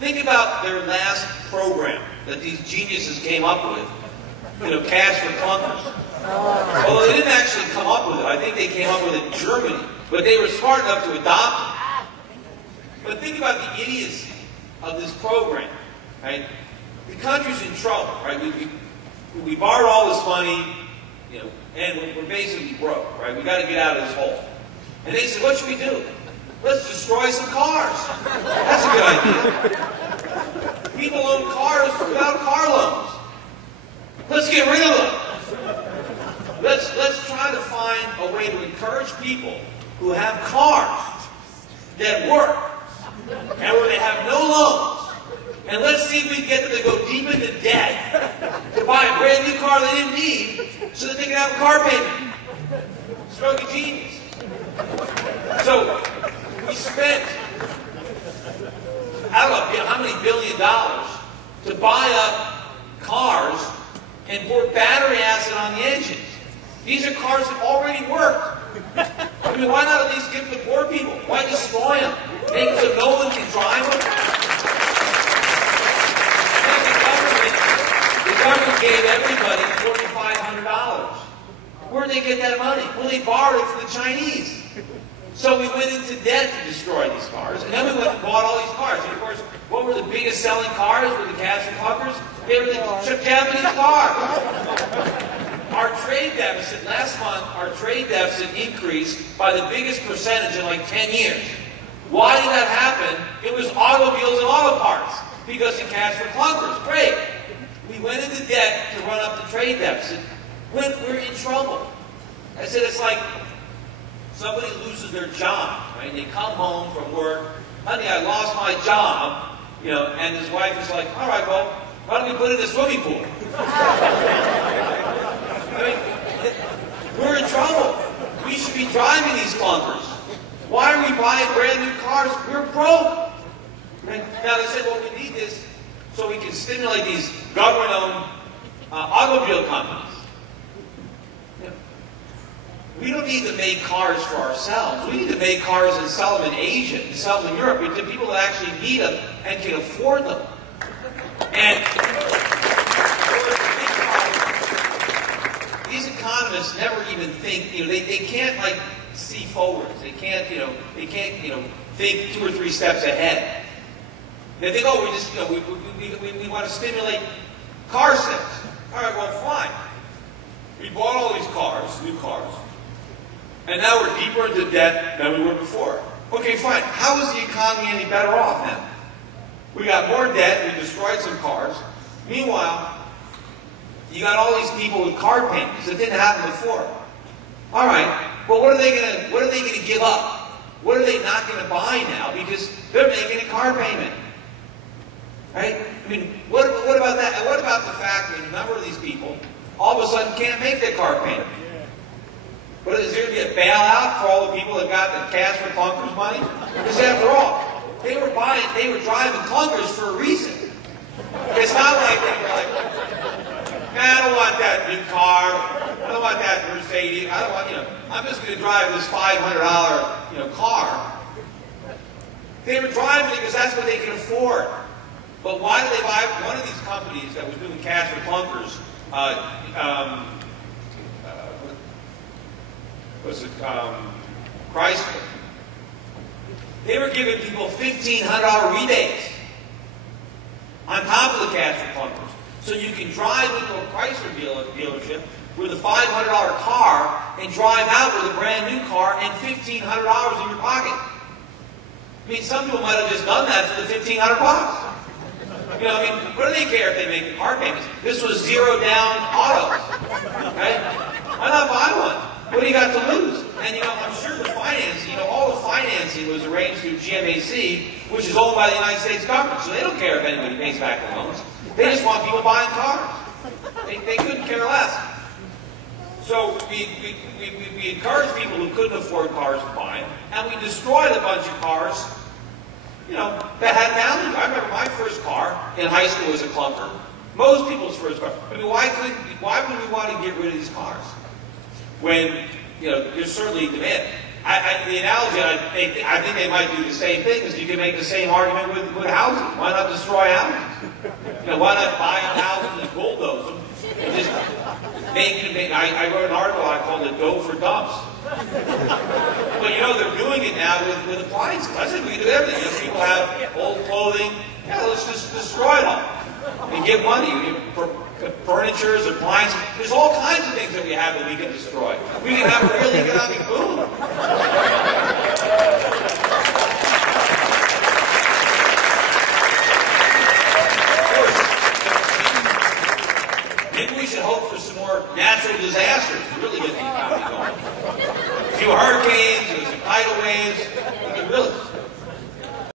Think about their last program that these geniuses came up with. You know, Cash for Clunkers. Although they didn't actually come up with it. I think they came up with it in Germany. But they were smart enough to adopt it. But think about the idiocy of this program, right? The country's in trouble, right? We borrowed all this money, you know, and we're basically broke, right? We got to get out of this hole. And they said, what should we do? Let's destroy some cars. That's a good idea. People own cars without car loans. Let's get rid of them. Let's try to find a way to encourage people who have cars that work and where they have no loans. And let's see if we can get them to go deep into debt to buy a brand new car they didn't need so that they can have a car payment. Stroke of genius. So we spent, I don't know how many $billions to buy up cars and pour battery acid on the engines. These are cars that already work. I mean, why not at least give them to poor people? Why destroy them? Make it so no one can drive them? And the government gave everybody $4,500. Where did they get that money? Well, they borrowed it from the Chinese. So we went into debt to destroy these cars, and then we went and bought all these cars. And of course, what were the biggest selling cars with the Cash for Clunkers? They were the Japanese cars. Our trade deficit, last month, our trade deficit increased by the biggest percentage in like 10 years. Why did that happen? It was automobiles and auto parts, because the Cash for Clunkers. Great. We went into debt to run up the trade deficit when we're in trouble. I said, it's like somebody loses their job, right? They come home from work, honey, I lost my job, you know, and his wife is like, all right, well, why don't we put it in a swimming pool? I mean, we're in trouble. We should be driving these clunkers. Why are we buying brand new cars? We're broke. And now they said, well, we need this so we can stimulate these government-owned automobile companies. We don't need to make cars for ourselves. We need to make cars and sell them in Asia and sell them in Europe to people that actually need them and can afford them. And these economists never even think, you know, they can't like see forwards. They can't think 2 or 3 steps ahead. They think, oh, we just, you know, we want to stimulate car sales. All right, well, fine. We bought all these cars, new cars. And now we're deeper into debt than we were before. Okay, fine. How is the economy any better off now? We got more debt, we destroyed some cars. Meanwhile, you got all these people with car payments that didn't happen before. All right, well, what are they gonna give up? What are they not gonna buy now because they're making a car payment? Right? I mean, what about that? And what about the fact that a number of these people all of a sudden can't make their car payment? But is there going to be a bailout for all the people that got the Cash for Clunkers money? Because after all, they were driving Clunkers for a reason. It's not like they were like, man, I don't want that new car. I don't want that Mercedes. I don't want, you know, I'm just going to drive this $500, you know, car. They were driving it because that's what they could afford. But why did they buy one of these companies that was doing Cash for Clunkers? Chrysler. They were giving people $1,500 rebates on top of the Cash for Clunkers. So you can drive into a Chrysler dealership with a $500 car and drive out with a brand new car and $1,500 in your pocket. I mean, some people might have just done that for the $1,500. You know, I mean, what do they care if they make the car payments? This was zero down autos, right? Why not buy one? What do you got to lose? And, you know, I'm sure the financing, you know, all the financing was arranged through GMAC, which is owned by the United States government. So they don't care if anybody pays back the loans. They just want people buying cars. They couldn't care less. So we encouraged people who couldn't afford cars to buy them, and we destroyed a bunch of cars, you know, that had value. I remember my first car in high school was a clunker. Most people's first car. I mean, why would we want to get rid of these cars? When, you know, there's certainly demand. the analogy I think they might do the same thing is you can make the same argument with houses. Why not destroy houses? Why not buy houses and bulldoze them and just I wrote an article I called it "Go for Dumps." But they're doing it now with appliances. I said we can do everything. People have old clothing. Yeah, let's just destroy it all and get money. Furniture, appliances. There's all kinds of things that we have that we can destroy. We can have a real economic boom. Maybe we should hope for some more natural disasters to really get the economy